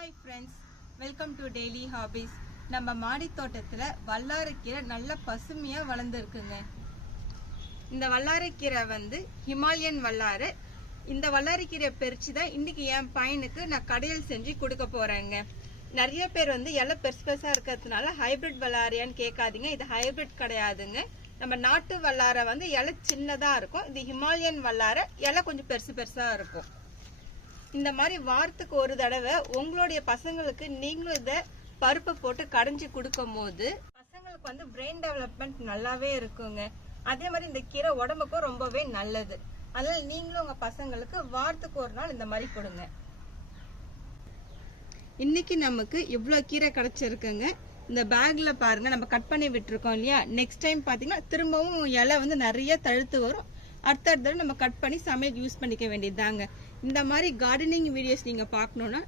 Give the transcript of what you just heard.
Hi friends, welcome to daily hobbies. நம்ம மாடி தோட்டத்தில் வல்லாரைக்கீரை நல்ல பசுமையாக வளர்ந்துருக்குங்க. இந்த வல்லாரைக்கீரை ஹிமாலயன் வல்லாரை. இந்த வல்லாரைக்கீரை பறிச்சு தான் இன்னைக்கு என் பையனுக்கு நான் கடையில் செஞ்சு கொடுக்க போறேங்க. நிறைய பேர் இலை பெருசு பெருசா இருக்கிறதுனால ஹைபிரிட் வல்லாரையான்னு கேட்காதீங்க. இது ஹைபிரிட் கிடையாதுங்க. நம்ம நாட்டு வல்லாரை இலை சின்னதா இருக்கும். இது ஹிமாலயன் வல்லாரை, இலை கொஞ்சம் பெருசு பெருசா இருக்கும். இந்த மாதிரி வாரத்துக்கு ஒரு தடவை உங்களுடைய பசங்களுக்கு நீங்களும் இதை பருப்பை போட்டு கடைஞ்சி கொடுக்கும் போது பசங்களுக்கு பிரெயின் டெவலப்மெண்ட் நல்லாவே இருக்குங்க. அதே மாதிரி இந்த கீரை உடம்புக்கும் ரொம்பவே நல்லது. அதனால நீங்களும் உங்க பசங்களுக்கு வாரத்துக்கு ஒரு நாள் இந்த மாதிரி கொடுங்க. இன்னைக்கு நமக்கு இவ்வளோ கீரை கிடைச்சிருக்குங்க. இந்த பேக்ல பாருங்க, நம்ம கட் பண்ணி விட்டுருக்கோம் இல்லையா. நெக்ஸ்ட் டைம் பாத்தீங்கன்னா திரும்பவும் இலை நிறைய தழுத்து வரும். அடுத்தடுத்த நம்ம கட் பண்ணி சமையல் யூஸ் பண்ணிக்க வேண்டியதுதாங்க. இந்த மாதிரி கார்டனிங் வீடியோஸ் நீங்க பார்க்கணும்னா